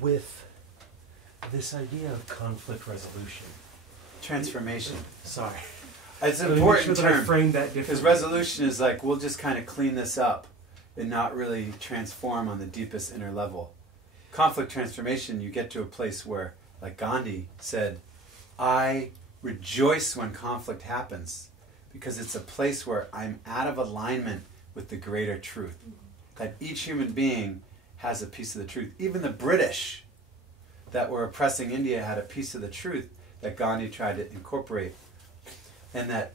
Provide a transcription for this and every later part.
with this idea of conflict resolution. Transformation. Sorry. It's an Let me important make sure that I term. frame that Because differently. resolution is like, we'll just kind of clean this up and not really transform on the deepest inner level. Conflict transformation, you get to a place where, like Gandhi said, I rejoice when conflict happens because it's a place where I'm out of alignment with the greater truth. That each human being has a piece of the truth. Even the British that were oppressing India had a piece of the truth that Gandhi tried to incorporate. And that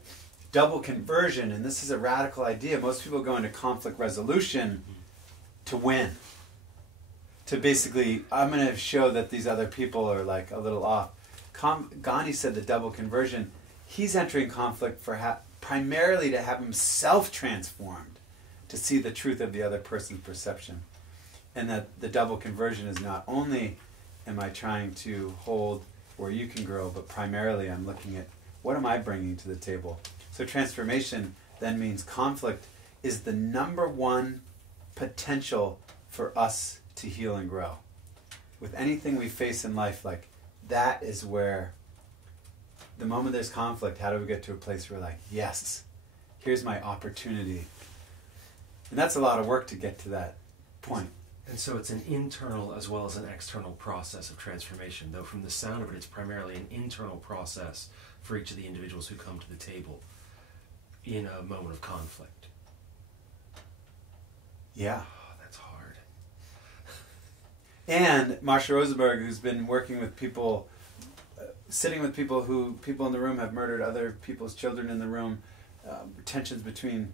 double conversion, and this is a radical idea, most people go into conflict resolution to win. To basically, I'm going to show that these other people are like a little off. Gandhi said the double conversion, he's entering conflict for primarily to have himself transformed, to see the truth of the other person's perception. And that the double conversion is not only am I trying to hold where you can grow, but primarily I'm looking at what am I bringing to the table. So transformation then means conflict is the number one potential for us to heal and grow. With anything we face in life, like that is where the moment there's conflict, how do we get to a place where like, yes, here's my opportunity. And that's a lot of work to get to that point. And so it's an internal as well as an external process of transformation, though from the sound of it, it's primarily an internal process for each of the individuals who come to the table in a moment of conflict. Yeah. Oh, that's hard. And Marsha Rosenberg, who's been working with people, sitting with people in the room have murdered other people's children in the room, tensions between,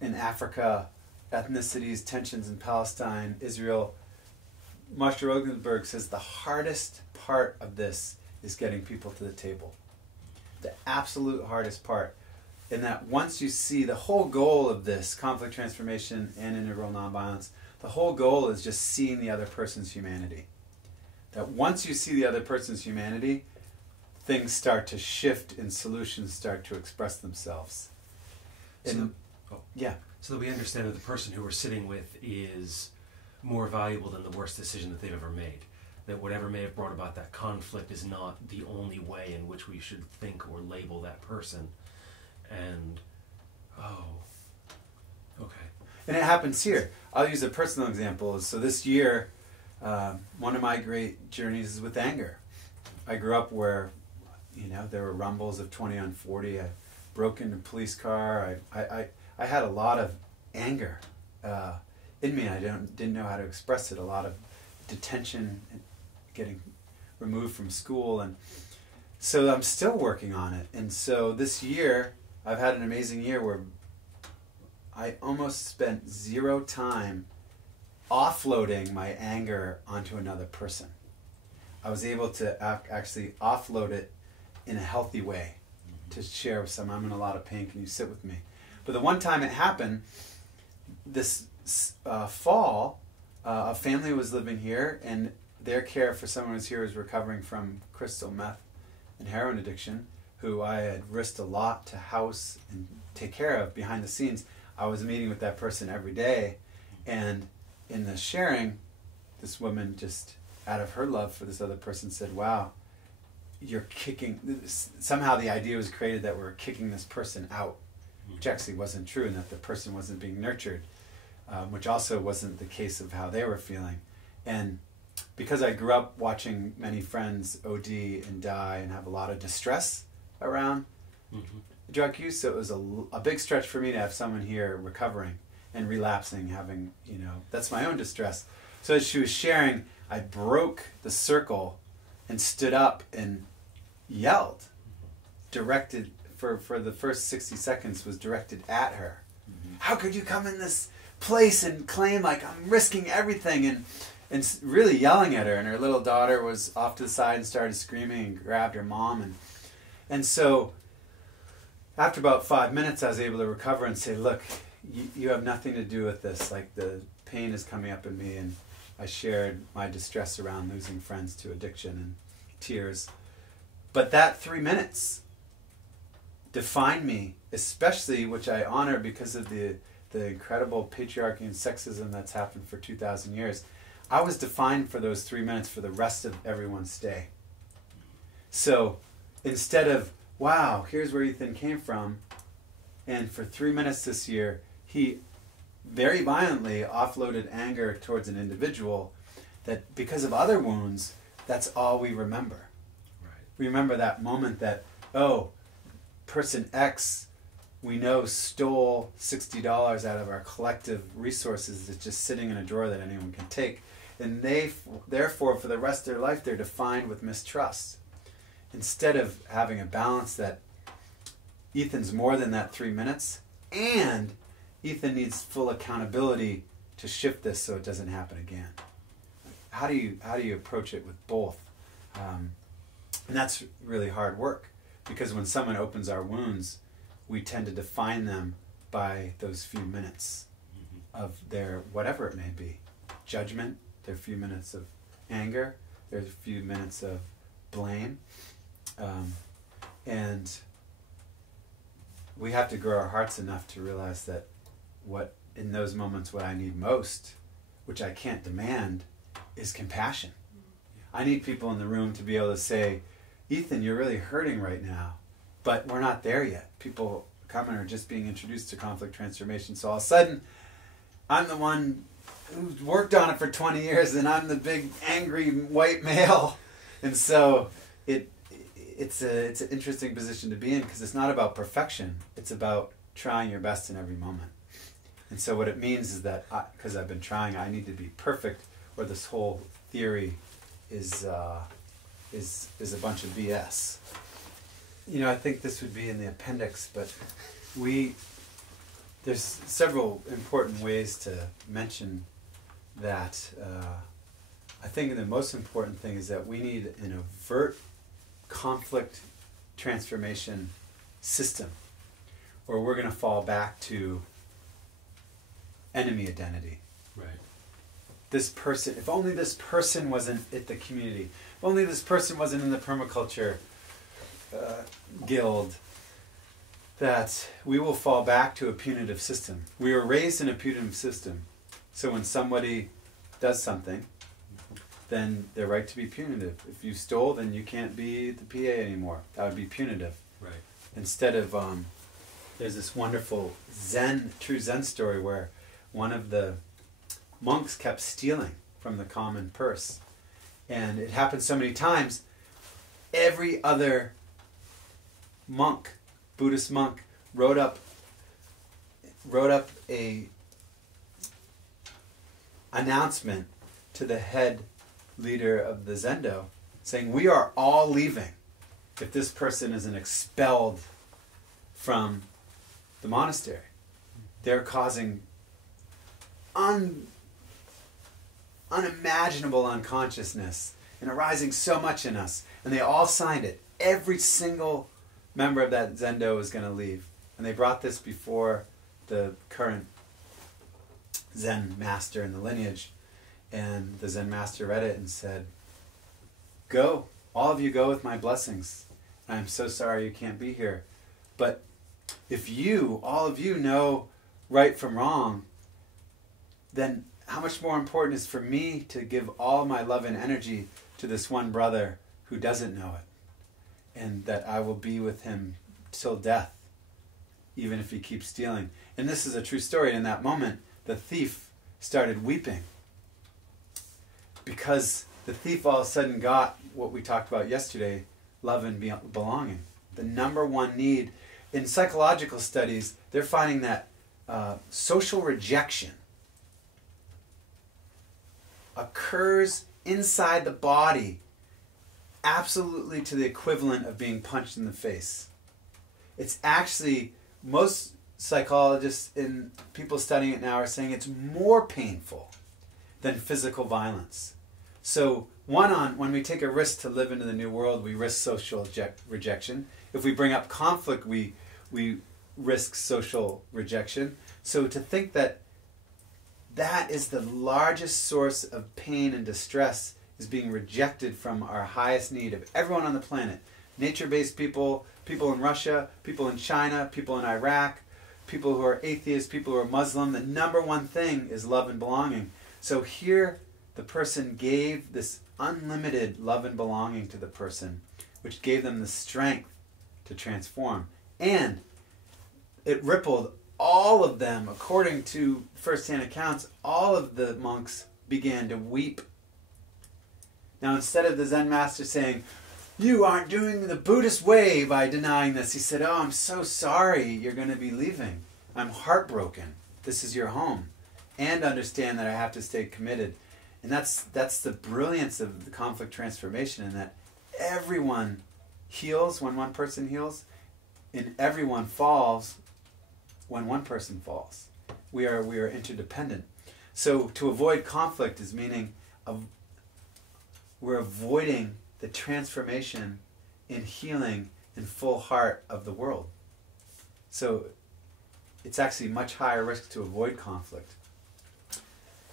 in Africa, ethnicities, tensions in Palestine, Israel. Marsha Rosenberg says the hardest part of this is getting people to the table. The absolute hardest part. And that once you see the whole goal of this, conflict transformation and integral nonviolence, the whole goal is just seeing the other person's humanity. That once you see the other person's humanity, things start to shift and solutions start to express themselves. And, yeah. So that we understand that the person who we're sitting with is more valuable than the worst decision that they've ever made. That whatever may have brought about that conflict is not the only way in which we should think or label that person. And, okay. And it happens here. I'll use a personal example. So this year, one of my great journeys is with anger. I grew up where, there were rumbles of 20 on 40. I broke into a police car. I had a lot of anger in me. I didn't know how to express it. A lot of detention, getting removed from school, and so I'm still working on it. And so this year, I've had an amazing year where I almost spent zero time offloading my anger onto another person. I was able to actually offload it in a healthy way, to share with someone. I'm in a lot of pain, can you sit with me? But the one time it happened, this fall, a family was living here, and their care for someone who was here was recovering from crystal meth and heroin addiction, who I had risked a lot to house and take care of behind the scenes. I was meeting with that person every day, and in the sharing, this woman just, out of her love for this other person, said, wow, you're kicking, somehow the idea was created that we're kicking this person out, which actually wasn't true, and that the person wasn't being nurtured, which also wasn't the case of how they were feeling. And because I grew up watching many friends OD and die and have a lot of distress around drug use, so it was a big stretch for me to have someone here recovering and relapsing, having, that's my own distress. So as she was sharing, I broke the circle and stood up and yelled, directed, for the first 60 seconds was directed at her. How could you come in this place and claim like I'm risking everything, and really yelling at her, and her little daughter was off to the side and started screaming and grabbed her mom, and so after about 5 minutes I was able to recover and say, look, you have nothing to do with this, like the pain is coming up in me, and I shared my distress around losing friends to addiction and tears. But that 3 minutes defined me, especially, which I honor because of the incredible patriarchy and sexism that's happened for 2,000 years. I was defined for those 3 minutes for the rest of everyone's stay. So instead of, wow, here's where Ethan came from, and for 3 minutes this year, he very violently offloaded anger towards an individual, that because of other wounds, that's all we remember. Right. We remember that moment that, oh, person X, we know, stole $60 out of our collective resources that's just sitting in a drawer that anyone can take. And therefore, for the rest of their life, they're defined with mistrust. Instead of having a balance that Ethan's more than that 3 minutes, and Ethan needs full accountability to shift this so it doesn't happen again. How do you approach it with both? And that's really hard work, because when someone opens our wounds, we tend to define them by those few minutes of their whatever it may be. Judgment, their few minutes of anger, their few minutes of blame. And we have to grow our hearts enough to realize that what in those moments what I need most, which I can't demand, is compassion. I need people in the room to be able to say, Ethan, you're really hurting right now, but we're not there yet. People coming are just being introduced to conflict transformation. So all of a sudden, I'm the one who's worked on it for 20 years, and I'm the big angry white male. And so it's an interesting position to be in, because it's not about perfection. It's about trying your best in every moment. And so what it means is that because I've been trying, I need to be perfect, or this whole theory is a bunch of BS. You know, I think this would be in the appendix, but there's several important ways to mention that. I think the most important thing is that we need an overt conflict transformation system, or we're going to fall back to enemy identity. Right. This person, if only this person wasn't at the community, if only this person wasn't in the permaculture guild, that we will fall back to a punitive system. We were raised in a punitive system. So when somebody does something, then they're right to be punitive. If you stole, then you can't be the PA anymore. That would be punitive. Right. Instead of, there's this wonderful true Zen story where one of the monks kept stealing from the common purse. And it happened so many times, every other monk, Buddhist monk, wrote up a announcement to the head leader of the Zendo, saying, we are all leaving if this person isn't expelled from the monastery. They're causing unimaginable unconsciousness and arising so much in us. And they all signed it. Every single member of that Zendo was going to leave. And they brought this before the current Zen master in the lineage. And the Zen master read it and said, go, all of you go with my blessings. I'm so sorry you can't be here. But if all of you know right from wrong, then how much more important is for me to give all my love and energy to this one brother who doesn't know it, and that I will be with him till death, even if he keeps stealing. And this is a true story. In that moment, the thief started weeping, because the thief all of a sudden got what we talked about yesterday, love and belonging. The number one need. In psychological studies, they're finding that social rejection occurs inside the body absolutely to the equivalent of being punched in the face. It's actually, most psychologists and people studying it now are saying it's more painful than physical violence. So when we take a risk to live into the new world, we risk social rejection. If we bring up conflict, we risk social rejection. So to think that is the largest source of pain and distress, is being rejected from our highest need of everyone on the planet. Nature-based people, people in Russia, people in China, people in Iraq, people who are atheists, people who are Muslim. The number one thing is love and belonging. So here, the person gave this unlimited love and belonging to the person, which gave them the strength to transform. And it rippled all of them, according to first-hand accounts, all of the monks began to weep. Now, instead of the Zen master saying, "You aren't doing the Buddhist way by denying this," he said, "Oh, I'm so sorry you're going to be leaving. I'm heartbroken. This is your home. And understand that I have to stay committed." And that's the brilliance of the conflict transformation, in that everyone heals when one person heals, and everyone falls when one person falls. We are interdependent. So to avoid conflict is meaning we're avoiding the transformation in healing and full heart of the world. So it's actually much higher risk to avoid conflict.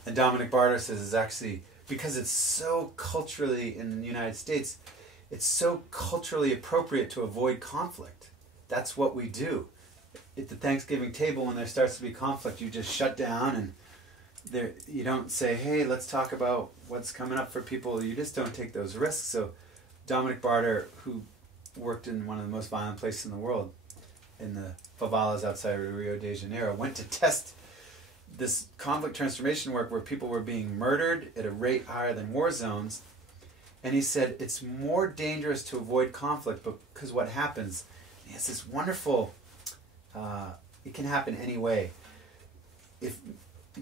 And Dominic Barter says is actually, because it's so culturally, in the United States, it's so culturally appropriate to avoid conflict. That's what we do. At the Thanksgiving table, when there starts to be conflict, you just shut down, and you don't say, "Hey, let's talk about what's coming up for people." You just don't take those risks. So Dominic Barter, who worked in one of the most violent places in the world, in the favelas outside of Rio de Janeiro, went to test this conflict transformation work where people were being murdered at a rate higher than war zones. And he said it's more dangerous to avoid conflict because what happens, he has this wonderful, it can happen any way. If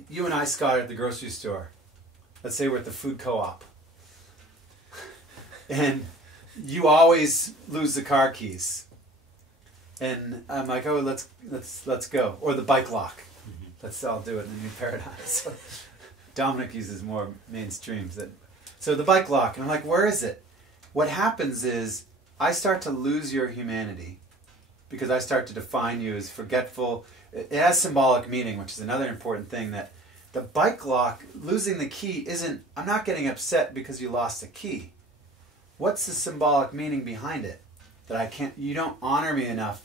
you and I, Scott, are at the grocery store, let's say we're at the food co-op, and you always lose the car keys, and I'm like, "Oh, let's go," or the bike lock. Let's all do it in the new paradigm. So Dominic uses more mainstreams. So the bike lock, and I'm like, "Where is it?" What happens is I start to lose your humanity because I start to define you as forgetful. It has symbolic meaning, which is another important thing, that the bike lock, losing the key isn't, I'm not getting upset because you lost the key. What's the symbolic meaning behind it? That you don't honor me enough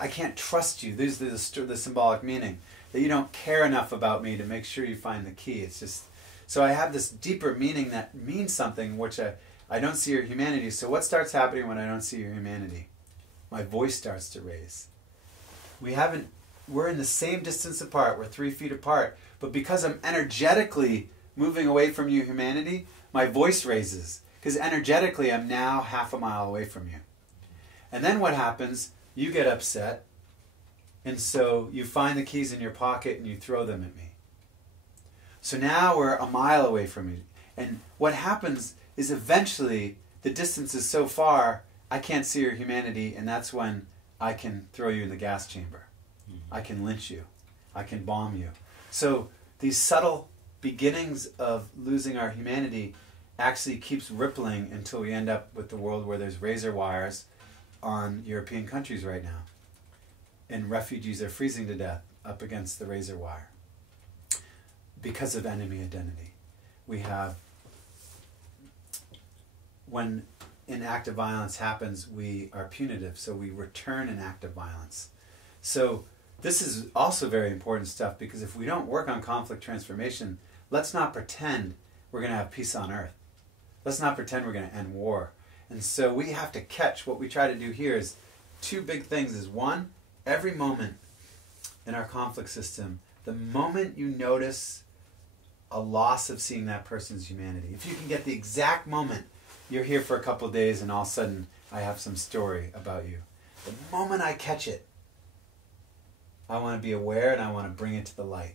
I can't trust you. This is the symbolic meaning. That you don't care enough about me to make sure you find the key. It's just, so I have this deeper meaning that means something, which I don't see your humanity. So what starts happening when I don't see your humanity? My voice starts to raise. We're in the same distance apart. We're 3 feet apart. But because I'm energetically moving away from your humanity, my voice raises. Because energetically, I'm now half a mile away from you. And then what happens? You get upset, and so you find the keys in your pocket and you throw them at me. So now we're a mile away from you. And what happens is eventually the distance is so far, I can't see your humanity, and that's when I can throw you in the gas chamber. I can lynch you. I can bomb you. So these subtle beginnings of losing our humanity actually keeps rippling until we end up with the world where there's razor wires on European countries right now. And refugees are freezing to death up against the razor wire because of enemy identity. We have, when an act of violence happens, we are punitive, so we return an act of violence. So this is also very important stuff, because if we don't work on conflict transformation, let's not pretend we're going to have peace on earth. Let's not pretend we're going to end war. And so we have to catch, what we try to do here is 2 big things. Is one, every moment in our conflict system, the moment you notice a loss of seeing that person's humanity, if you can get the exact moment, you're here for a couple of days and all of a sudden I have some story about you. The moment I catch it, I want to be aware and I want to bring it to the light.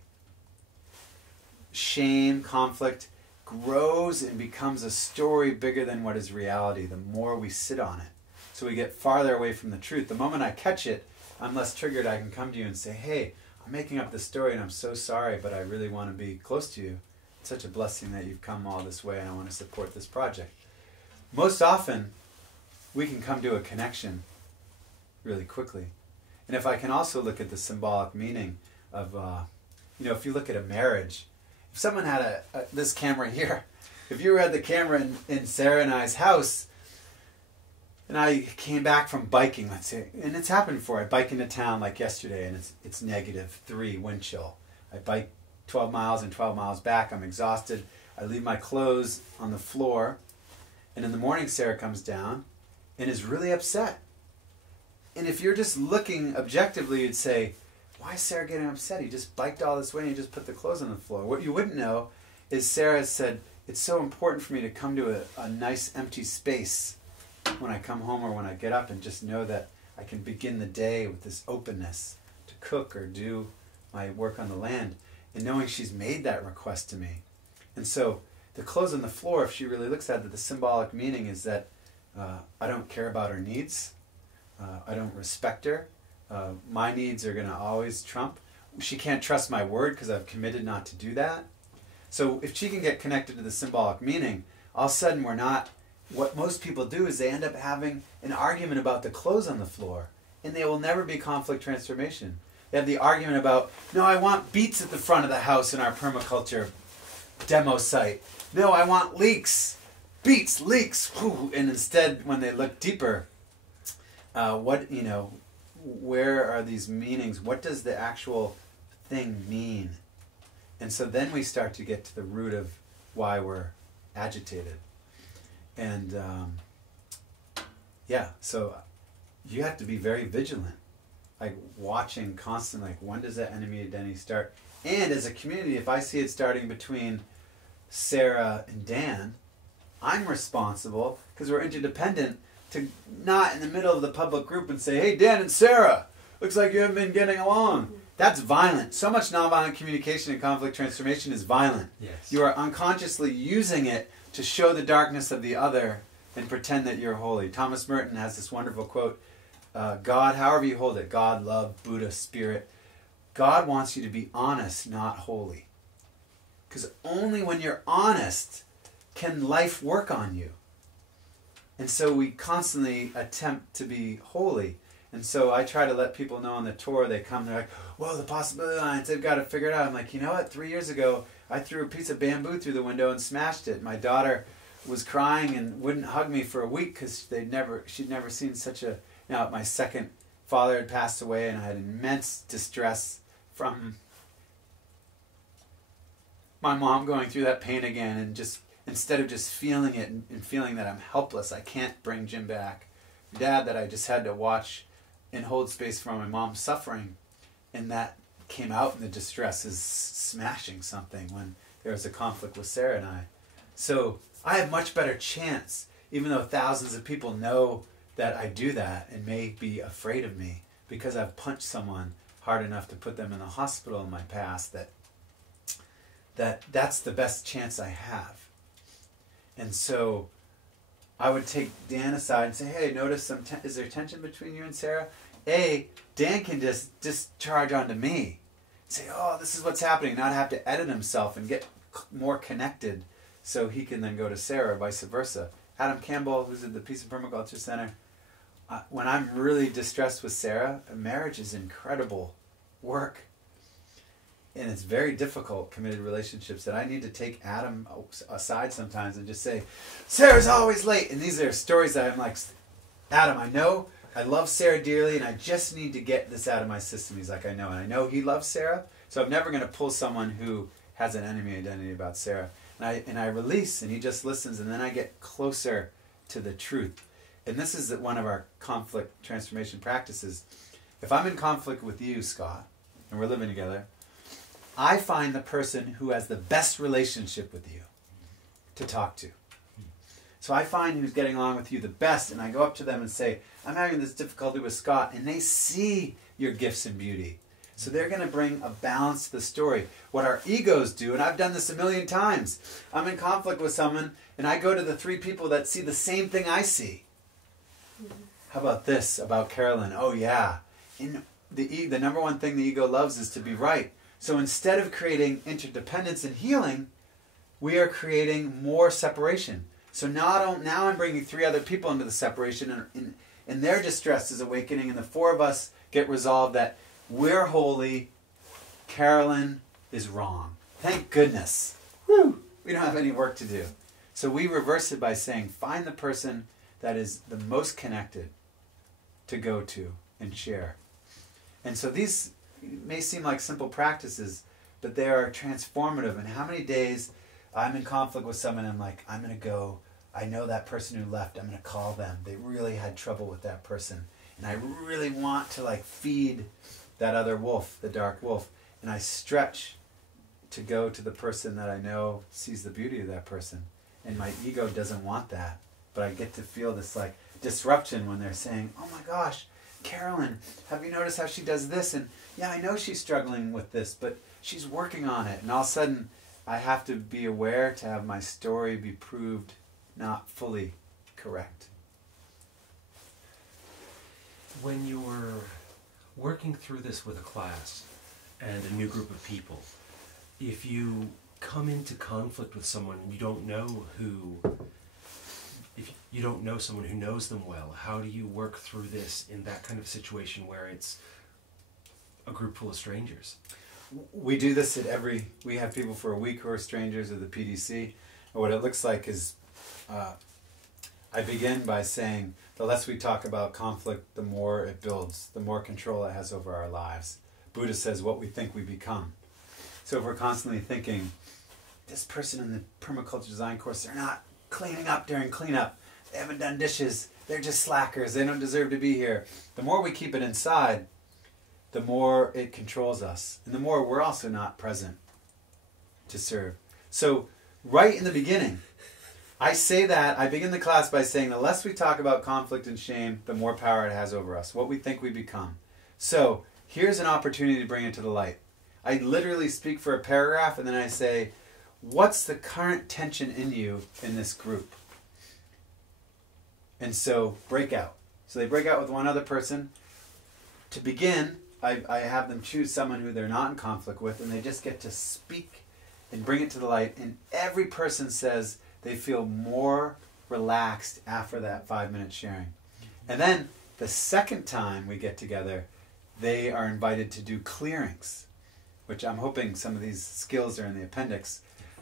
Shame, conflict grows and becomes a story bigger than what is reality the more we sit on it. So we get farther away from the truth. The moment I catch it, I'm less triggered. I can come to you and say, "Hey, I'm making up this story and I'm so sorry, but I really want to be close to you. It's such a blessing that you've come all this way and I want to support this project." Most often, we can come to a connection really quickly. And if I can also look at the symbolic meaning of, if you look at a marriage, if someone had this camera here, if you had the camera in Sarah and I's house, and I came back from biking, let's say, and it's happened before. I bike into town like yesterday, and it's -3 wind chill. I bike 12 miles and 12 miles back. I'm exhausted. I leave my clothes on the floor, and in the morning Sarah comes down and is really upset. And if you're just looking objectively, you'd say, why is Sarah getting upset? He just biked all this way and he just put the clothes on the floor. What you wouldn't know is Sarah said, it's so important for me to come to a nice empty space when I come home or when I get up, and just know that I can begin the day with this openness to cook or do my work on the land, and knowing she's made that request to me. And so the clothes on the floor, if she really looks at it, the symbolic meaning is that I don't care about her needs. I don't respect her. My needs are going to always trump. She can't trust my word because I've committed not to do that. So if she can get connected to the symbolic meaning, all of a sudden we're not... What most people do is they end up having an argument about the clothes on the floor, and they will never be conflict transformation. They have the argument about, no, I want beets at the front of the house in our permaculture demo site. No, I want leeks. Beets, leeks. Whew. And instead, when they look deeper, where are these meanings? What does the actual thing mean? And so then we start to get to the root of why we're agitated. And so you have to be very vigilant, like watching constantly, like when does that enemy identity start? And as a community, if I see it starting between Sarah and Dan, I'm responsible, because we're interdependent, to not in the middle of the public group and say, hey, Dan and Sarah, looks like you haven't been getting along. That's violent. So much nonviolent communication and conflict transformation is violent. Yes. You are unconsciously using it to show the darkness of the other and pretend that you're holy. Thomas Merton has this wonderful quote, God, however you hold it, God, love, Buddha, spirit, God wants you to be honest, not holy. Because only when you're honest can life work on you. And so we constantly attempt to be holy. And so I try to let people know on the tour, they come, they're like, whoa, the possibility lines, they've got to figure it out. I'm like, you know what, 3 years ago, I threw a piece of bamboo through the window and smashed it. My daughter was crying and wouldn't hug me for a week because she'd never seen such a... Now, my second father had passed away, and I had immense distress from my mom going through that pain again, and just instead of just feeling it and feeling that I'm helpless, I can't bring Jim back. Dad, that I just had to watch and hold space for my mom suffering, and that came out in the distress as smashing something when there was a conflict with Sarah and I. So I have much better chance, even though thousands of people know that I do that and may be afraid of me because I've punched someone hard enough to put them in the hospital in my past, that's the best chance I have. And so I would take Dan aside and say, hey, notice is there tension between you and Sarah? Dan can just discharge onto me. Say, oh, this is what's happening. Not have to edit himself and get more connected so he can then go to Sarah, vice versa. Adam Campbell, who's at the Peace and Permaculture Center, when I'm really distressed with Sarah, marriage is incredible work. And it's very difficult, committed relationships, that I need to take Adam aside sometimes and just say, Sarah's always late. And these are stories that I'm like, Adam, I know I love Sarah dearly, and I just need to get this out of my system. He's like, I know. And I know he loves Sarah, so I'm never going to pull someone who has an enemy identity about Sarah. And I release, and he just listens, and then I get closer to the truth. And this is one of our conflict transformation practices. If I'm in conflict with you, Scott, and we're living together, I find the person who has the best relationship with you to talk to. So I find who's getting along with you the best, and I go up to them and say, I'm having this difficulty with Scott, and they see your gifts and beauty. So they're going to bring a balance to the story. What our egos do, and I've done this a million times, I'm in conflict with someone, and I go to the 3 people that see the same thing I see. How about this, about Carolyn? Oh yeah. The number one thing the ego loves is to be right. So instead of creating interdependence and healing, we are creating more separation. So now I'm bringing 3 other people into the separation, and their distress is awakening, and the 4 of us get resolved that we're holy, Carolyn is wrong. Thank goodness. Woo! We don't have any work to do. So we reverse it by saying, find the person that is the most connected to go to and share. And so these may seem like simple practices, but they are transformative. And how many days I'm in conflict with someone, I'm like, I'm going to go, I know that person who left, I'm going to call them. They really had trouble with that person. And I really want to like feed that other wolf, the dark wolf. And I stretch to go to the person that I know sees the beauty of that person. And my ego doesn't want that. But I get to feel this like disruption when they're saying, oh my gosh, Carolyn, have you noticed how she does this? And yeah, I know she's struggling with this, but she's working on it. And all of a sudden, I have to be aware to have my story be proved not fully correct. When you're working through this with a class and a new group of people, if you come into conflict with someone and you don't know if you don't know someone who knows them well, how do you work through this in that kind of situation where it's a group full of strangers? We do this we have people for a week who are strangers of the PDC. And what it looks like is, I begin by saying, the less we talk about conflict, the more it builds, the more control it has over our lives. Buddha says, what we think we become. So if we're constantly thinking, this person in the permaculture design course, they're not cleaning up during cleanup, they haven't done dishes, they're just slackers, they don't deserve to be here. The more we keep it inside, the more it controls us. And the more we're also not present to serve. So right in the beginning, I say that, I begin the class by saying the less we talk about conflict and shame, the more power it has over us, what we think we become. So here's an opportunity to bring it to the light. I literally speak for a paragraph and then I say, what's the current tension in you in this group? And so break out. So they break out with one other person. To begin, I have them choose someone who they're not in conflict with, and they just get to speak and bring it to the light. And every person says they feel more relaxed after that 5-minute sharing. And then the second time we get together, they are invited to do clearings, which I'm hoping some of these skills are in the appendix.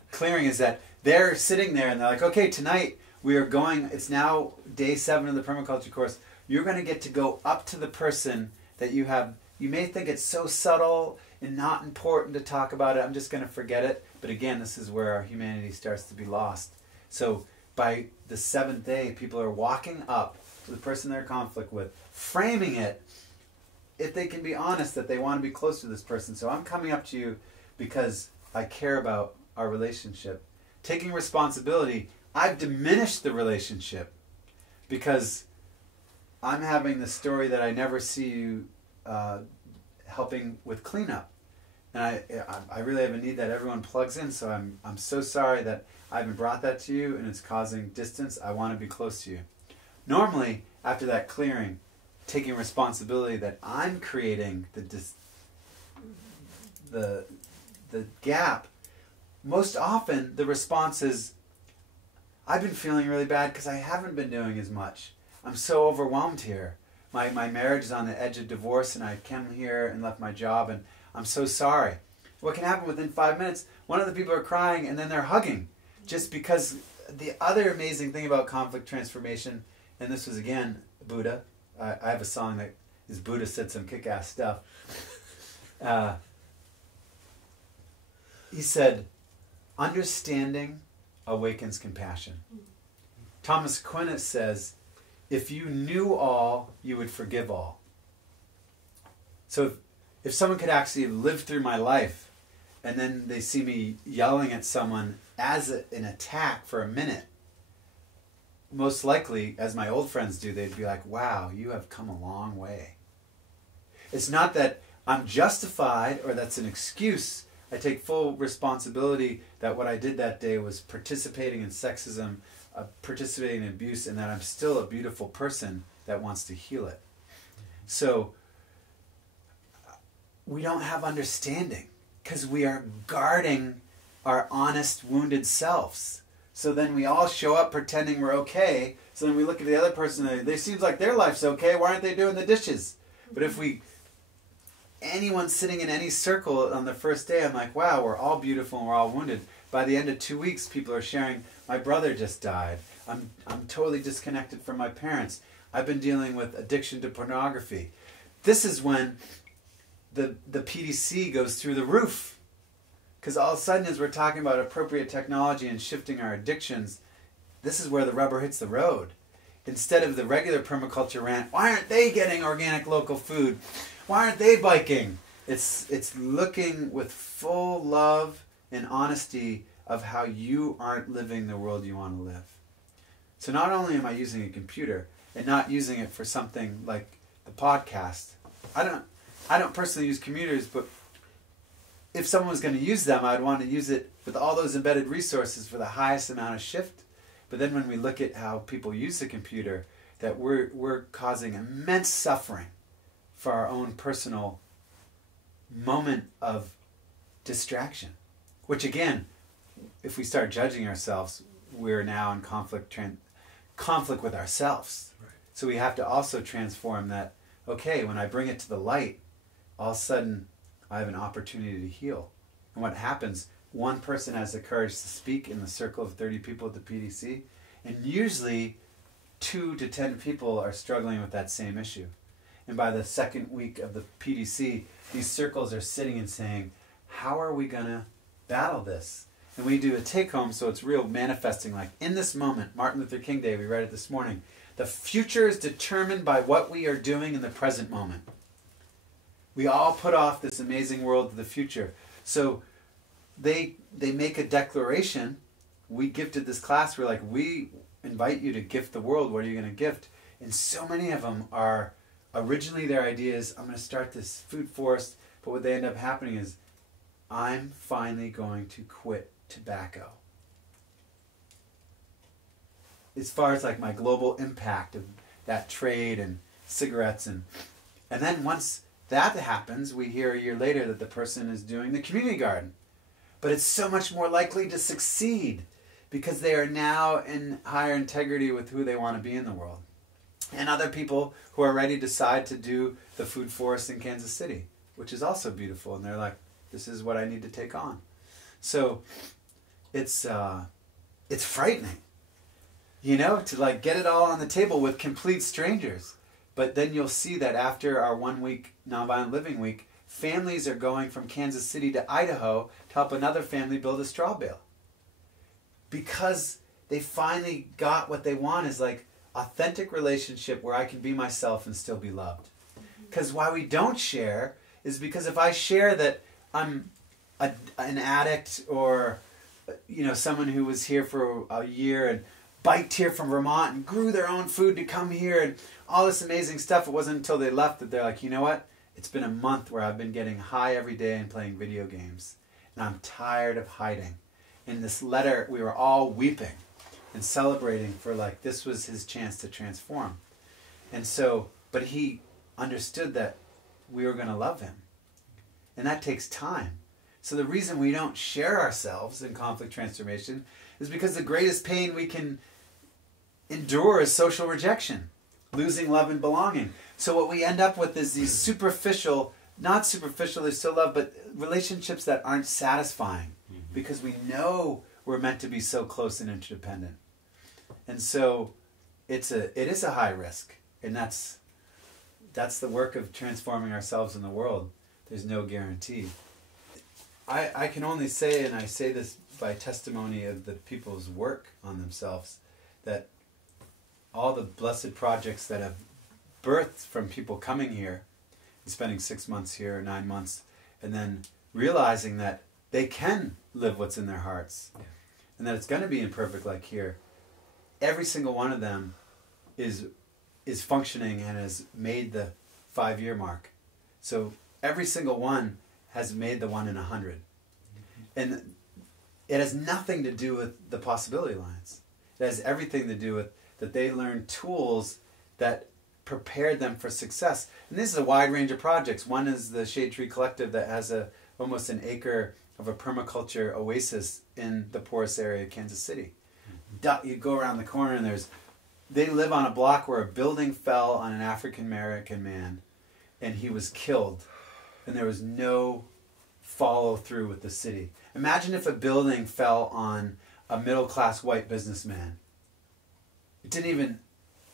Clearing is that they're sitting there and they're like, okay, tonight we are going, it's now day 7 of the permaculture course. You're going to get to go up to the person that you have. You may think it's so subtle and not important to talk about it. I'm just going to forget it. But again, this is where our humanity starts to be lost. So by the 7th day, people are walking up to the person they're in conflict with, framing it, if they can be honest, that they want to be close to this person. So I'm coming up to you because I care about our relationship. Taking responsibility, I've diminished the relationship because I'm having the story that I never see you helping with cleanup. And I really have a need that everyone plugs in, so I'm so sorry that I haven't brought that to you and it's causing distance. I want to be close to you. Normally, after that clearing, taking responsibility that I'm creating the gap, most often the response is, I've been feeling really bad because I haven't been doing as much. I'm so overwhelmed here. My marriage is on the edge of divorce and I came here and left my job and I'm so sorry. What can happen within 5 minutes? One of the people are crying and then they're hugging. Just because the other amazing thing about conflict transformation, and this was again Buddha. I have a song that is Buddha said some kick-ass stuff. He said, understanding awakens compassion. Thomas Aquinas says, if you knew all, you would forgive all. So if someone could actually live through my life and then they see me yelling at someone as an attack for a minute, most likely, as my old friends do, they'd be like, wow, you have come a long way. It's not that I'm justified or that's an excuse. I take full responsibility that what I did that day was participating in sexism, participating in abuse, and that I'm still a beautiful person that wants to heal it. So we don't have understanding because we are guarding our honest, wounded selves. So then we all show up pretending we're okay. So then we look at the other person and they seems like their life's okay. Why aren't they doing the dishes? But if anyone sitting in any circle on the first day, I'm like, wow, we're all beautiful and we're all wounded. By the end of 2 weeks, people are sharing, my brother just died. I'm totally disconnected from my parents. I've been dealing with addiction to pornography. This is when the PDC goes through the roof. Because all of a sudden, as we're talking about appropriate technology and shifting our addictions, this is where the rubber hits the road. Instead of the regular permaculture rant, why aren't they getting organic local food? Why aren't they biking? It's looking with full love and honesty of how you aren't living the world you want to live. So not only am I using a computer and not using it for something like the podcast, I don't personally use computers, but if someone was going to use them, I'd want to use it with all those embedded resources for the highest amount of shift. But then when we look at how people use the computer, that we're causing immense suffering for our own personal moment of distraction. Which again, if we start judging ourselves, we're now in conflict with ourselves. Right. So we have to also transform that, okay, when I bring it to the light, all of a sudden I have an opportunity to heal. And what happens, one person has the courage to speak in the circle of 30 people at the PDC, and usually 2 to 10 people are struggling with that same issue. And by the second week of the PDC, these circles are sitting and saying, how are we going to battle this? And we do a take-home, so it's real manifesting, like, in this moment, Martin Luther King Day, we read it this morning, the future is determined by what we are doing in the present moment. We all put off this amazing world to the future. So they make a declaration. We gifted this class. We're like, we invite you to gift the world. What are you going to gift? And so many of them are, originally their idea is, I'm going to start this food forest. But what they end up happening is, I'm finally going to quit tobacco. As far as like my global impact of that trade and cigarettes. And then once that happens, we hear a year later that the person is doing the community garden. But it's so much more likely to succeed because they are now in higher integrity with who they want to be in the world. And other people who are ready decide to do the food forest in Kansas City, which is also beautiful. And they're like, this is what I need to take on. So it's frightening, you know, to like get it all on the table with complete strangers. But then you'll see that after our 1 week Nonviolent Living Week, families are going from Kansas City to Idaho to help another family build a straw bale. Because they finally got what they want, is like authentic relationship where I can be myself and still be loved. Because why we don't share is because if I share that I'm an addict or, you know, someone who was here for a year and biked here from Vermont and grew their own food to come here and all this amazing stuff, it wasn't until they left that they're like, you know what? It's been a month where I've been getting high every day and playing video games. And I'm tired of hiding. In this letter, we were all weeping and celebrating for like, this was his chance to transform. And so, but he understood that we were going to love him. And that takes time. So the reason we don't share ourselves in conflict transformation is because the greatest pain we can endure is social rejection, losing love and belonging. So what we end up with is these superficial, not superficial, they're still love, but relationships that aren't satisfying because we know we're meant to be so close and interdependent. And so it is a high risk, and that's the work of transforming ourselves in the world. There's no guarantee. I can only say, and I say this by testimony of the people's work on themselves, that all the blessed projects that have birthed from people coming here and spending 6 months here or 9 months, and then realizing that they can live what's in their hearts, and that it's going to be imperfect like here. Every single one of them is functioning and has made the 5-year mark. So every single one has made the 1 in 100. And it has nothing to do with the possibility lines. It has everything to do with that they learned tools that prepared them for success. And this is a wide range of projects. One is the Shade Tree Collective that has almost an acre of a permaculture oasis in the poorest area of Kansas City. You go around the corner and they live on a block where a building fell on an African American man and he was killed. And there was no follow through with the city. Imagine if a building fell on a middle-class white businessman. It didn't even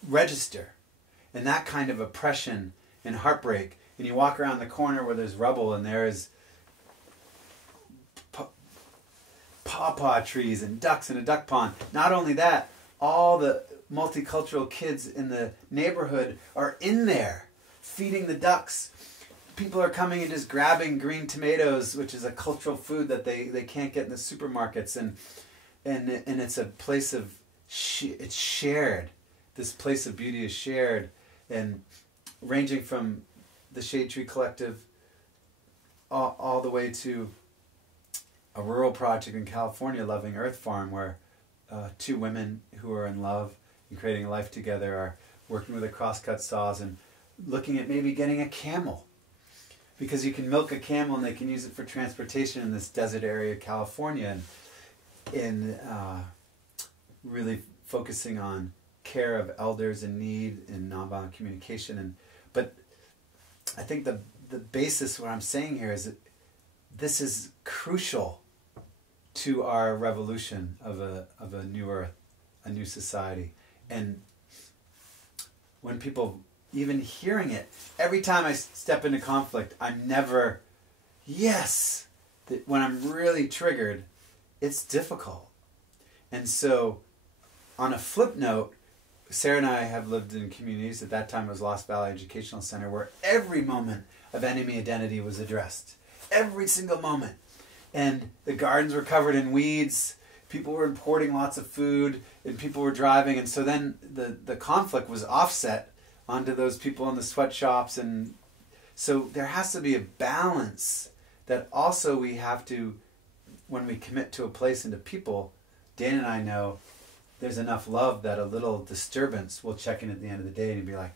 register. And that kind of oppression and heartbreak. And you walk around the corner where there's rubble and there is pawpaw trees and ducks in a duck pond. Not only that, all the multicultural kids in the neighborhood are in there feeding the ducks. People are coming and just grabbing green tomatoes, which is a cultural food that they can't get in the supermarkets, and it's a place of it's shared. This place of beauty is shared, and ranging from the Shade Tree Collective all the way to a rural project in California, Loving Earth Farm, where two women who are in love and creating a life together are working with the crosscut saws and looking at maybe getting a camel. Because you can milk a camel and they can use it for transportation in this desert area of California, and really focusing on care of elders in need and nonviolent communication. But I think the basis, what I'm saying here, is that this is crucial to our revolution of a new earth, a new society. And when people, even hearing it, every time I step into conflict, I'm never, yes. When I'm really triggered, it's difficult. And so, on a flip note, Sarah and I have lived in communities, at that time it was Lost Valley Educational Center, where every moment of enemy identity was addressed. Every single moment. And the gardens were covered in weeds, people were importing lots of food, and people were driving, and so then the conflict was offset onto those people in the sweatshops. And so there has to be a balance that also we have to, when we commit to a place and to people, Dan and I know there's enough love that a little disturbance will check in at the end of the day and be like,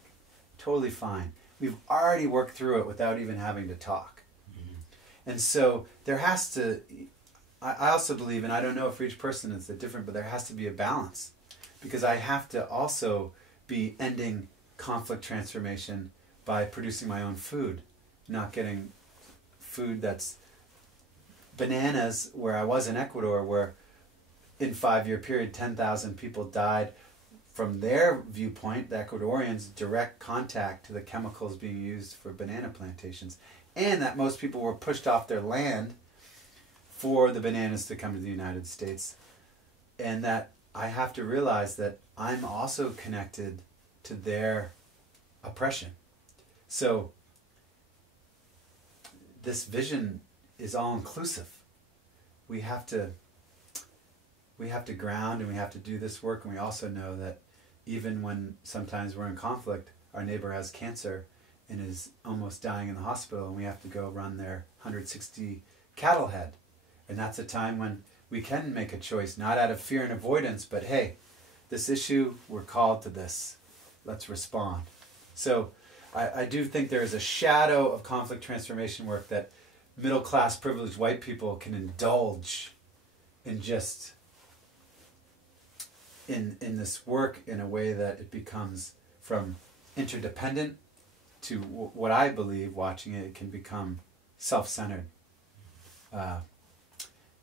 totally fine. We've already worked through it without even having to talk. And so there has to, I also believe, and I don't know if for each person it's different, but there has to be a balance. Because I have to also be ending conflict transformation by producing my own food, not getting food that's bananas, where I was in Ecuador, where in 5-year period 10,000 people died from their viewpoint, the Ecuadorians, direct contact to the chemicals being used for banana plantations, and that most people were pushed off their land for the bananas to come to the United States. And that I have to realize that I'm also connected to their oppression. So this vision is all inclusive. We have to ground, and we have to do this work, and we also know that even when sometimes we're in conflict, our neighbor has cancer and is almost dying in the hospital, and we have to go run their 160 cattle head. And that's a time when we can make a choice, not out of fear and avoidance, but hey, this issue, we're called to this. Let's respond. So I do think there is a shadow of conflict transformation work that middle-class privileged white people can indulge in, just in this work in a way that it becomes from interdependent to what I believe, watching it, can become self-centered.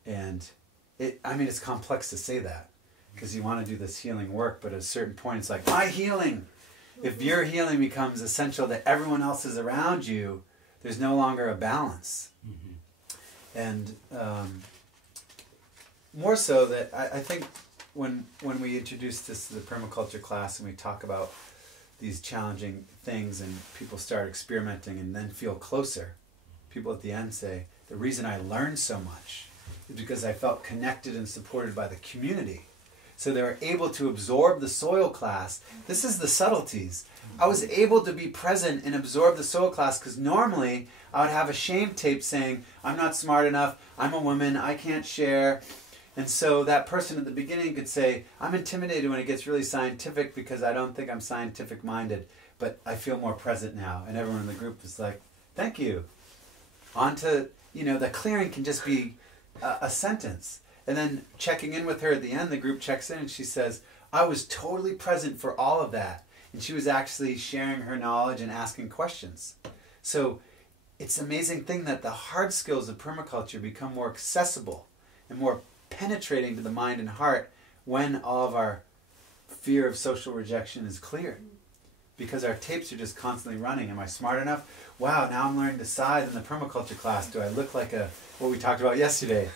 And it's complex to say that, because you want to do this healing work, but at a certain point it's like, my healing! If your healing becomes essential to everyone else's around you, there's no longer a balance. Mm-hmm. And more so that I think when we introduce this to the permaculture class and we talk about these challenging things and people start experimenting and then feel closer, people at the end say, the reason I learned so much is because I felt connected and supported by the community. So they were able to absorb the soil class. This is the subtleties. I was able to be present and absorb the soil class, because normally I would have a shame tape saying, I'm not smart enough, I'm a woman, I can't share. And so that person at the beginning could say, I'm intimidated when it gets really scientific because I don't think I'm scientific minded, but I feel more present now. And everyone in the group is like, thank you. On to, the clearing can just be a sentence. And then checking in with her at the end, the group checks in and she says, I was totally present for all of that. And she was actually sharing her knowledge and asking questions. So it's an amazing thing that the hard skills of permaculture become more accessible and more penetrating to the mind and heart when all of our fear of social rejection is cleared. Because our tapes are just constantly running. Am I smart enough? Wow, now I'm learning to size in the permaculture class. Do I look like what we talked about yesterday?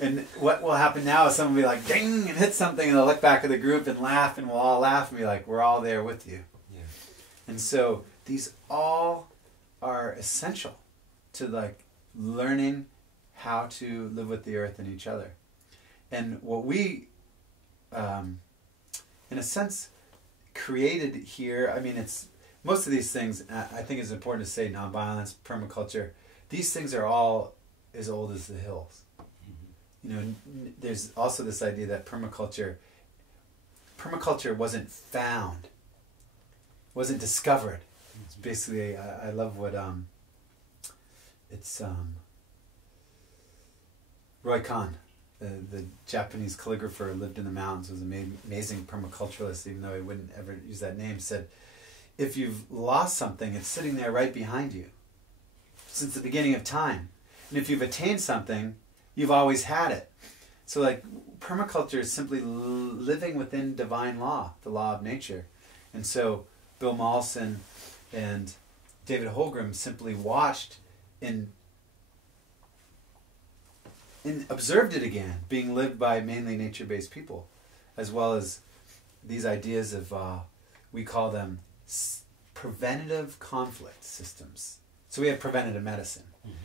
And what will happen now is someone will be like, ding, and hit something, and they'll look back at the group and laugh, and we'll all laugh and be like, we're all there with you. Yeah. And so these all are essential to like learning how to live with the earth and each other. And what we, in a sense, created here, I mean, it's most of these things, I think it's important to say, nonviolence, permaculture, these things are all as old as the hills. You know, there's also this idea that permaculture wasn't found, wasn't discovered. It's basically, I love what, Roy Kahn, the Japanese calligrapher, lived in the mountains, was an amazing permaculturalist, even though he wouldn't ever use that name, said, if you've lost something, it's sitting there right behind you since the beginning of time. And if you've attained something, you've always had it. So like permaculture is simply living within divine law, the law of nature. And so Bill Mollison and David Holmgren simply watched and observed it again, being lived by mainly nature-based people, as well as these ideas of, we call them preventative conflict systems. So we have preventative medicine.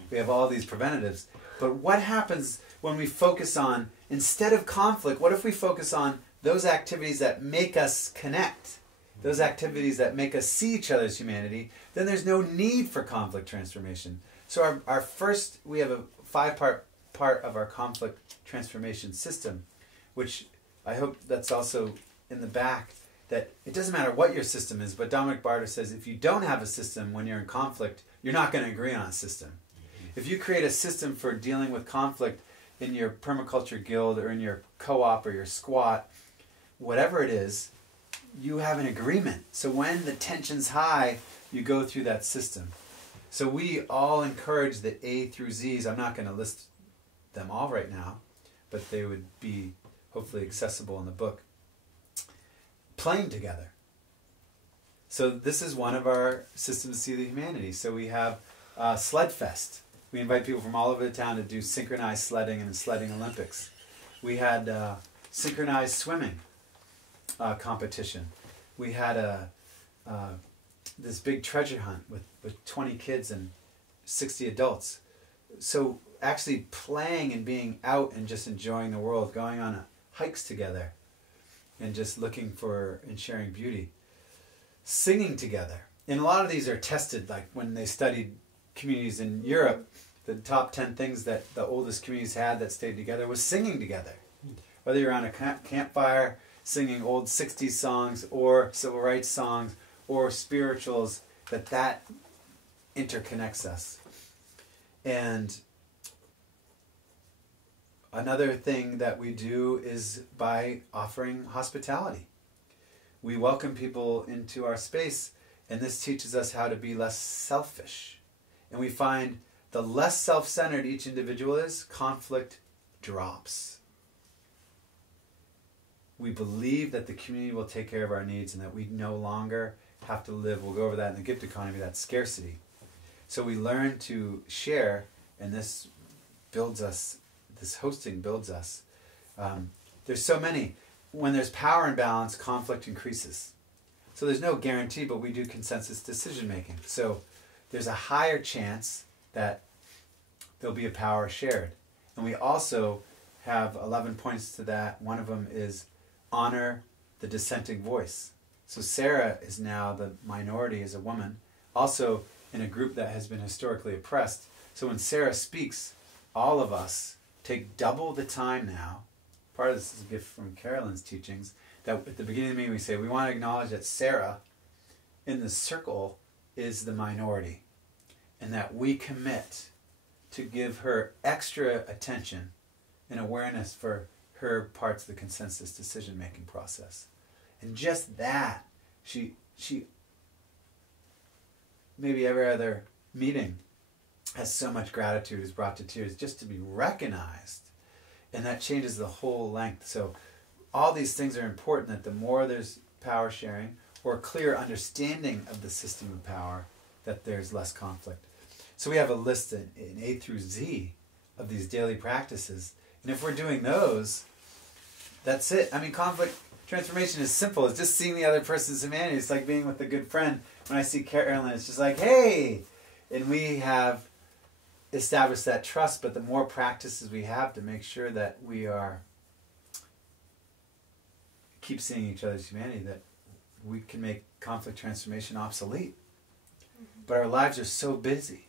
We have all these preventatives. But what happens when we focus on, instead of conflict, what if we focus on those activities that make us connect, those activities that make us see each other's humanity? Then there's no need for conflict transformation. So our first, we have a 5-part of our conflict transformation system, which I hope that's also in the back, that it doesn't matter what your system is, but Dominic Barter says if you don't have a system when you're in conflict, you're not going to agree on a system. If you create a system for dealing with conflict in your permaculture guild or in your co-op or your squat, whatever it is, you have an agreement. So when the tension's high, you go through that system. So we all encourage the A through Z's. I'm not going to list them all right now, but they would be hopefully accessible in the book. Playing together. So this is one of our systems to see the humanity. So we have Sled Fest. We invite people from all over the town to do synchronized sledding and sledding Olympics. We had synchronized swimming competition. We had this big treasure hunt with 20 kids and 60 adults. So actually playing and being out and just enjoying the world, going on hikes together and just looking for and sharing beauty. Singing together. And a lot of these are tested, like when they studied communities in Europe, the top 10 things that the oldest communities had that stayed together was singing together. Whether you're on a campfire singing old 60s songs or civil rights songs or spirituals, that interconnects us. And another thing that we do is by offering hospitality. We welcome people into our space, and this teaches us how to be less selfish. And we find the less self-centered each individual is, conflict drops. We believe that the community will take care of our needs and that we no longer have to live, we'll go over that in the gift economy, that scarcity. So we learn to share, and this builds us, this hosting builds us. There's so many. When there's power imbalance, conflict increases. So there's no guarantee, but we do consensus decision making. So there's a higher chance that there'll be a power shared. And we also have 11 points to that. One of them is honor the dissenting voice. So Sarah is now the minority as a woman, also in a group that has been historically oppressed. So when Sarah speaks, all of us take double the time now. Part of this is a gift from Carolyn's teachings, that at the beginning of the meeting we say we want to acknowledge that Sarah in the circle is the minority, and that we commit to give her extra attention and awareness for her parts of the consensus decision-making process. And just that, she maybe every other meeting has so much gratitude, is brought to tears just to be recognized. And that changes the whole length. So all these things are important, that the more there's power sharing or clear understanding of the system of power, that there's less conflict. So we have a list in A through Z of these daily practices. And if we're doing those, that's it. I mean, conflict transformation is simple. It's just seeing the other person's humanity. It's like being with a good friend. When I see Carolyn, it's just like, hey! And we have established that trust, but the more practices we have to make sure that we are keep seeing each other's humanity, that we can make conflict transformation obsolete. But our lives are so busy.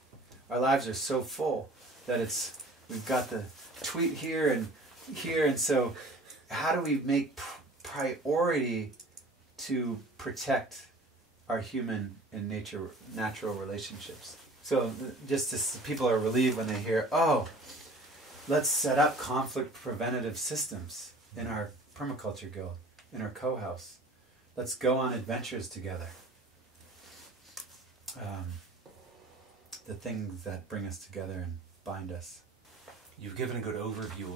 Our lives are so full that we've got the tweet here, and so how do we make priority to protect our human and natural relationships? So just as people are relieved when they hear, oh, let's set up conflict preventative systems in our permaculture guild, in our co-house. Let's go on adventures together. The things that bring us together and bind us. You've given a good overview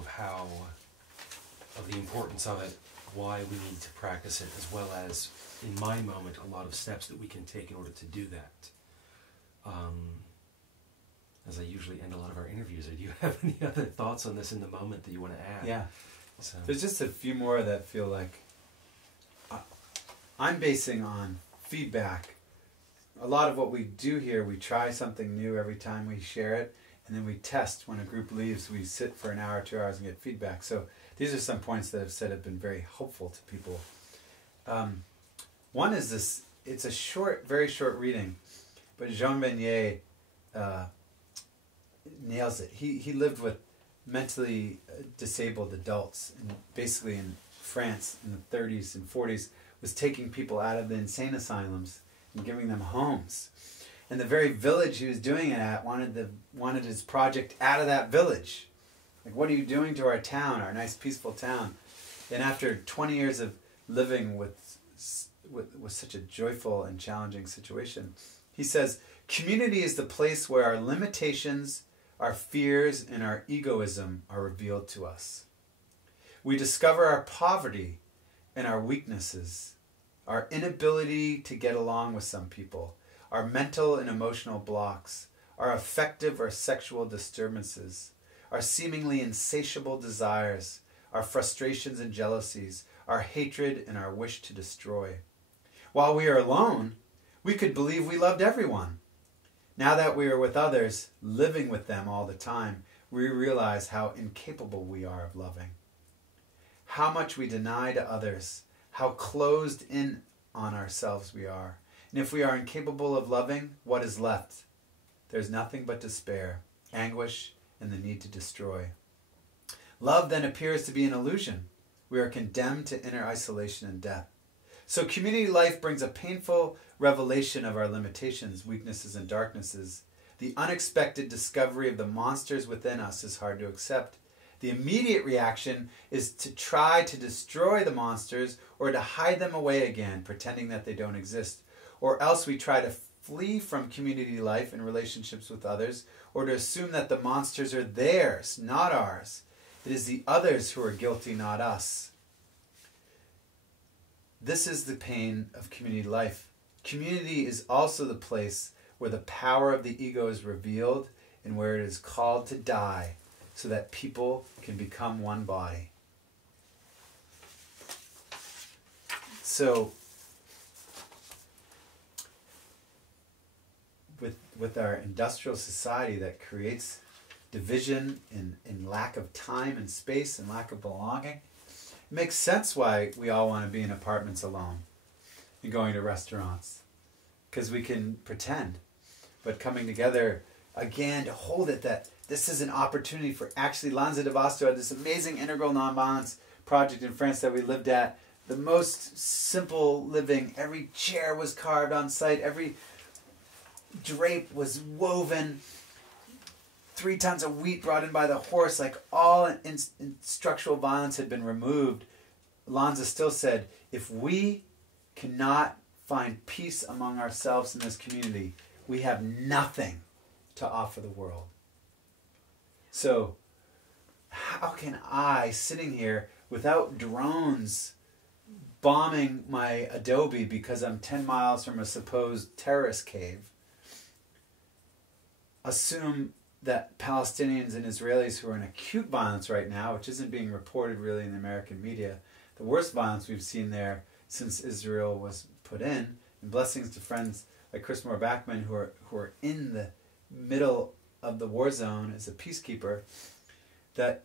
of the importance of it, why we need to practice it, as well as, in my moment, a lot of steps that we can take in order to do that. As I usually end a lot of our interviews, do you have any other thoughts on this in the moment that you want to add? Yeah. So. There's just a few more that feel like I'm basing on feedback. A lot of what we do here, we try something new every time we share it, and then we test. When a group leaves, we sit for an hour, 2 hours, and get feedback. So these are some points that I've said have been very helpful to people. One is this, it's a short, very short reading, but Jean Beignet nails it. He lived with mentally disabled adults, and basically in France in the 30s and 40s, was taking people out of the insane asylums and giving them homes. And the very village he was doing it at wanted his project out of that village. Like, what are you doing to our town, our nice peaceful town? And after 20 years of living with such a joyful and challenging situation, he says, community is the place where our limitations, our fears, and our egoism are revealed to us. We discover our poverty and our weaknesses, our inability to get along with some people, our mental and emotional blocks, our affective or sexual disturbances, our seemingly insatiable desires, our frustrations and jealousies, our hatred and our wish to destroy. While we are alone, we could believe we loved everyone. Now that we are with others, living with them all the time, we realize how incapable we are of loving. How much we deny to others, how closed in on ourselves we are. And if we are incapable of loving, what is left? There's nothing but despair, anguish, and the need to destroy. Love then appears to be an illusion. We are condemned to inner isolation and death. So community life brings a painful revelation of our limitations, weaknesses, and darknesses. The unexpected discovery of the monsters within us is hard to accept. The immediate reaction is to try to destroy the monsters or to hide them away again, pretending that they don't exist. Or else we try to flee from community life and relationships with others, or to assume that the monsters are theirs, not ours. It is the others who are guilty, not us. This is the pain of community life. Community is also the place where the power of the ego is revealed and where it is called to die so that people can become one body. So, with our industrial society that creates division and lack of time and space and lack of belonging, it makes sense why we all want to be in apartments alone and going to restaurants, because we can pretend. But coming together again to hold it, that this is an opportunity for actually Lanza de Vasto had this amazing integral nonviolence project in France that we lived at. The most simple living. Every chair was carved on site. Every drape was woven. 3 tons of wheat brought in by the horse. Like, all in structural violence had been removed. Lanza still said, if we cannot find peace among ourselves in this community, we have nothing to offer the world. So, how can I, sitting here without drones bombing my adobe because I'm 10 miles from a supposed terrorist cave, assume that Palestinians and Israelis who are in acute violence right now, which isn't being reported really in the American media, the worst violence we've seen there since Israel was put in, and blessings to friends like Chris Moore-Backman who are in the middle of the war zone as a peacekeeper, that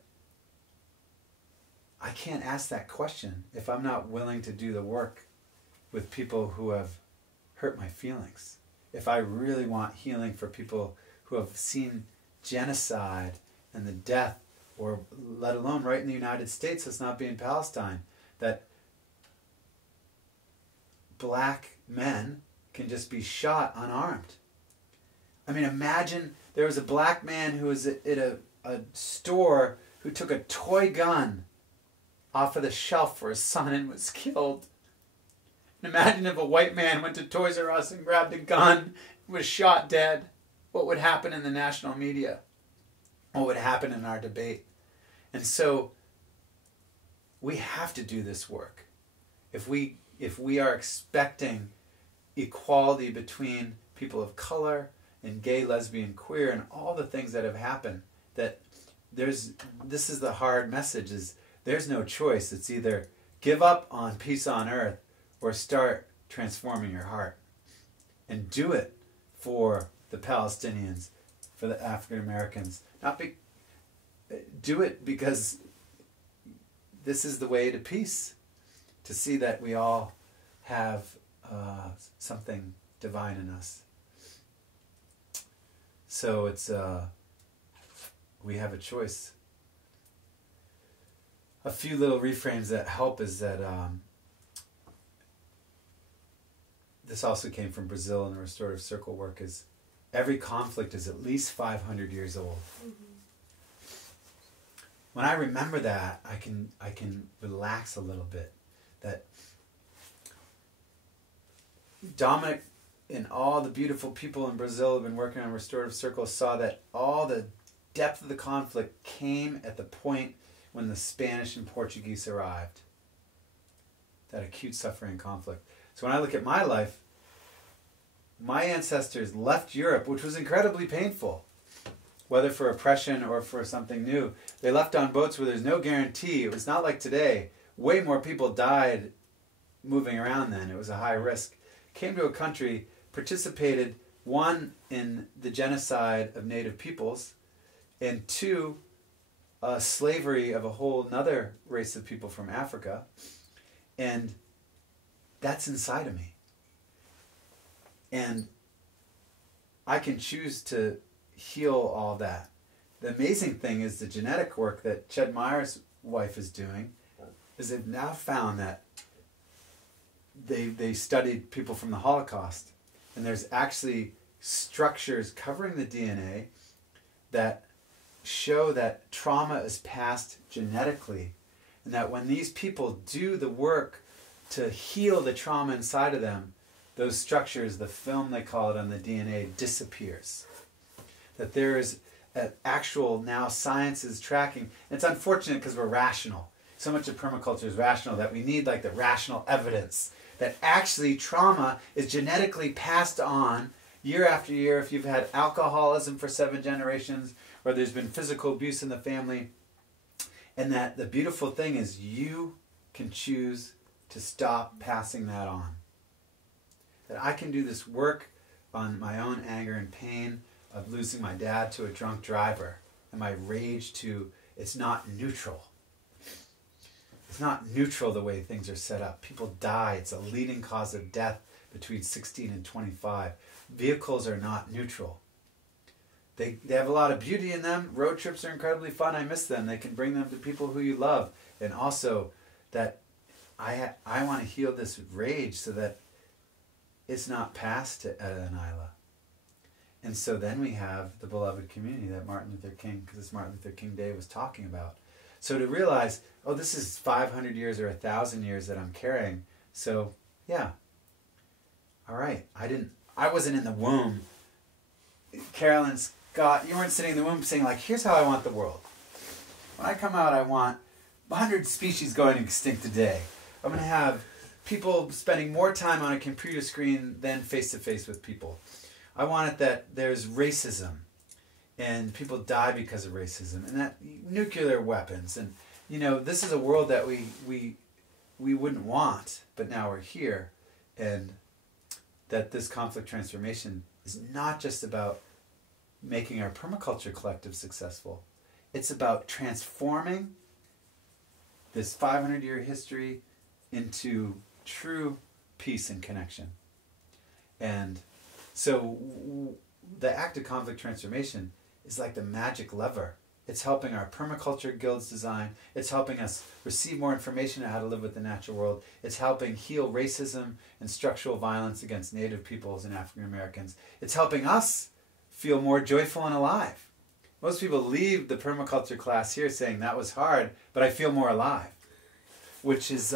I can't ask that question if I'm not willing to do the work with people who have hurt my feelings. If I really want healing for people who have seen genocide and the death, or let alone right in the United States, let's not be in Palestine, that black men can just be shot unarmed. I mean, imagine there was a black man who was at a store who took a toy gun off of the shelf for his son and was killed. And imagine if a white man went to Toys R Us and grabbed a gun and was shot dead. What would happen in the national media? What would happen in our debate? And so we have to do this work. If we are expecting equality between people of color and gay, lesbian, queer, and all the things that have happened, that this is the hard message, is there's no choice. It's either give up on peace on earth or start transforming your heart. And do it for the Palestinians, for the African Americans. Do it because this is the way to peace. To see that we all have something divine in us. So it's we have a choice. A few little reframes that help is that this also came from Brazil in the restorative circle work, is every conflict is at least 500 years old. Mm-hmm. When I remember that, I can relax a little bit. That Dominic and all the beautiful people in Brazil who have been working on restorative circles saw that all the depth of the conflict came at the point when the Spanish and Portuguese arrived. That acute suffering and conflict. So when I look at my life, my ancestors left Europe, which was incredibly painful, whether for oppression or for something new. They left on boats where there's no guarantee. It was not like today. Way more people died moving around then. It was a high risk. Came to a country, participated, one, in the genocide of native peoples, and two, slavery of a whole another race of people from Africa. And that's inside of me. And I can choose to heal all that. The amazing thing is the genetic work that Ched Meyer's wife is doing is they've now found that they studied people from the Holocaust, and there's actually structures covering the DNA that show that trauma is passed genetically, and that when these people do the work to heal the trauma inside of them, those structures, the film they call it on the DNA, disappears. That there is an actual, now science is tracking. And it's unfortunate because we're rational. So much of permaculture is rational that we need like the rational evidence that actually trauma is genetically passed on year after year. If you've had alcoholism for 7 generations, or there's been physical abuse in the family, and that the beautiful thing is you can choose to stop passing that on. That I can do this work on my own anger and pain of losing my dad to a drunk driver, and my rage to, it's not neutral. It's not neutral the way things are set up. People die. It's a leading cause of death between 16 and 25. Vehicles are not neutral. They have a lot of beauty in them. Road trips are incredibly fun. I miss them. They can bring them to people who you love. And also that I want to heal this rage so that it's not passed to Etta and Isla. And so then we have the beloved community that Martin Luther King, because it's Martin Luther King Day, was talking about. So to realize, oh, this is 500 years or 1,000 years that I'm carrying. So, yeah. All right. I wasn't in the womb. Carolyn, Scott, you weren't sitting in the womb saying, like, here's how I want the world. When I come out, I want 100 species going extinct a day. I'm going to have people spending more time on a computer screen than face-to-face with people. I want it that there's racism and people die because of racism, and that nuclear weapons, and this is a world that we wouldn't want, but now we're here, and that this conflict transformation is not just about making our permaculture collective successful. It's about transforming this 500-year history into true peace and connection. And so the act of conflict transformation is like the magic lever. It's helping our permaculture guilds design. It's helping us receive more information on how to live with the natural world. It's helping heal racism and structural violence against Native peoples and African Americans. It's helping us feel more joyful and alive. Most people leave the permaculture class here saying, that was hard, but I feel more alive. Which is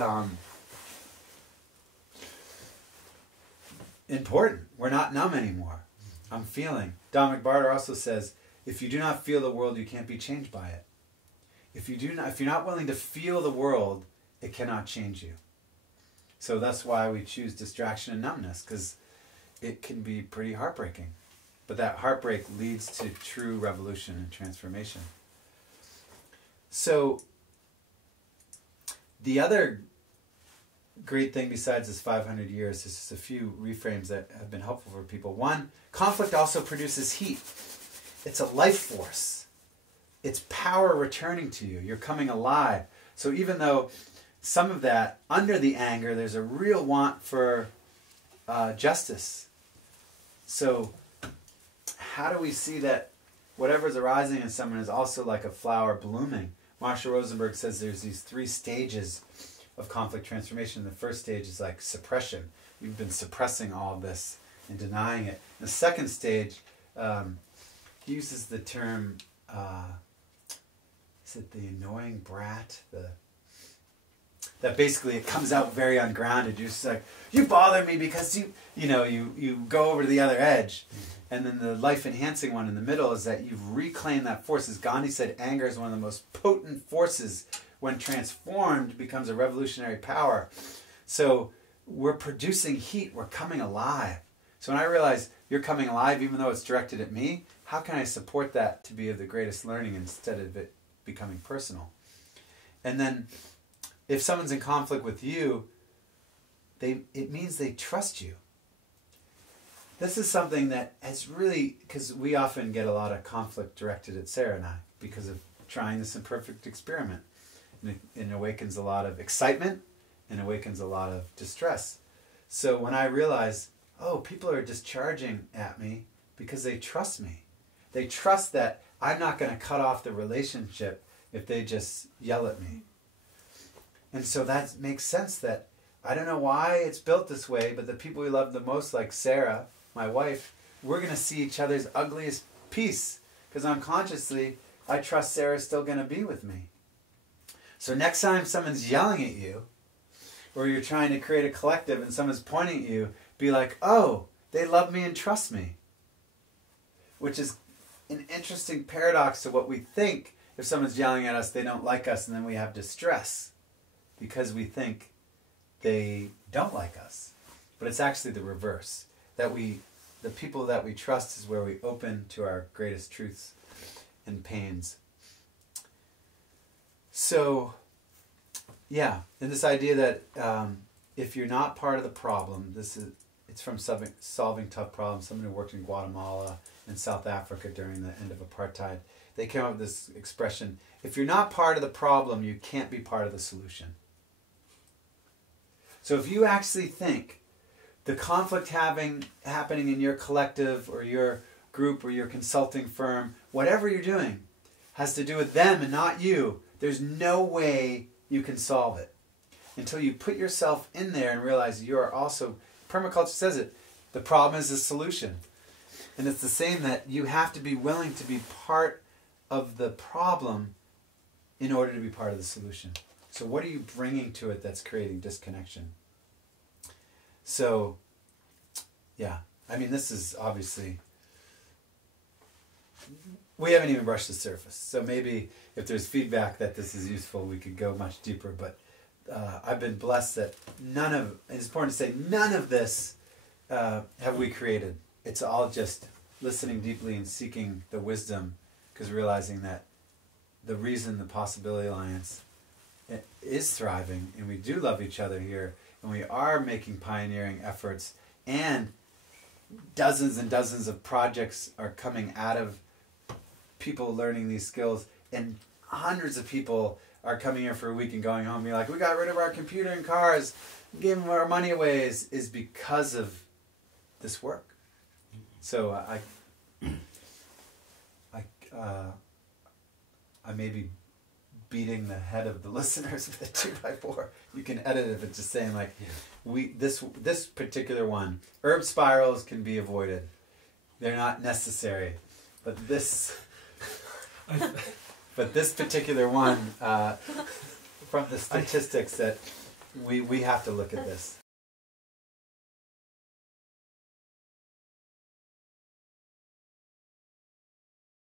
important. We're not numb anymore. I'm feeling. Don McBarter also says, if you do not feel the world, you can't be changed by it. If you're not willing to feel the world, it cannot change you. So that's why we choose distraction and numbness, because it can be pretty heartbreaking. But that heartbreak leads to true revolution and transformation. So the other great thing besides this 500 years is just a few reframes that have been helpful for people. One, conflict also produces heat. It's a life force. It's power returning to you. You're coming alive. So even though some of that, under the anger, there's a real want for justice. So how do we see that whatever's arising in someone is also like a flower blooming? Marshall Rosenberg says there's these 3 stages of conflict transformation. The first stage is like suppression. You've been suppressing all of this and denying it. The second stage, he uses the term, is it the annoying brat? That basically it comes out very ungrounded. You're just like, you bother me because you go over to the other edge. And then the life-enhancing one in the middle is that you've reclaimed that force. As Gandhi said, anger is one of the most potent forces. When transformed, becomes a revolutionary power. So we're producing heat. We're coming alive. So when I realize you're coming alive, even though it's directed at me, how can I support that to be of the greatest learning instead of it becoming personal? And then if someone's in conflict with you, it means they trust you. This is something that has really, because we often get a lot of conflict directed at Sarah and I because of trying this imperfect experiment. And it awakens a lot of excitement and awakens a lot of distress. So when I realize, oh, people are discharging at me because they trust me. They trust that I'm not going to cut off the relationship if they just yell at me. And so that makes sense that I don't know why it's built this way, but the people we love the most, like Sarah, my wife, we're going to see each other's ugliest piece because unconsciously I trust Sarah's still going to be with me. So next time someone's yelling at you or you're trying to create a collective and someone's pointing at you, be like, oh, they love me and trust me. Which is an interesting paradox to what we think. If someone's yelling at us, they don't like us, and then we have distress because we think they don't like us. But it's actually the reverse. That the people that we trust is where we open to our greatest truths and pains. So, yeah, and this idea that if you're not part of the problem, it's from Solving Tough Problems. Someone who worked in Guatemala and South Africa during the end of apartheid, they came up with this expression: if you're not part of the problem, you can't be part of the solution. So if you actually think the conflict happening in your collective or your group or your consulting firm, whatever you're doing, has to do with them and not you, there's no way you can solve it until you put yourself in there and realize you are also, permaculture says it, the problem is the solution. And it's the same that you have to be willing to be part of the problem in order to be part of the solution. So what are you bringing to it that's creating disconnection? So, yeah, I mean, this is obviously, we haven't even brushed the surface. So maybe if there's feedback that this is useful, we could go much deeper. But I've been blessed that it's important to say, none of this have we created. It's all just, listening deeply and seeking the wisdom, because realizing that the reason the Possibility Alliance is thriving, and we do love each other here, and we are making pioneering efforts, and dozens and dozens of projects are coming out of people learning these skills, and hundreds of people are coming here for a week and going home and being like, we got rid of our computer and cars, giving our money away, is because of this work. So I may be beating the head of the listeners with a 2x4. You can edit it, but just saying like, this particular one, herb spirals can be avoided. They're not necessary, but this particular one, from the statistics that we have to look at this.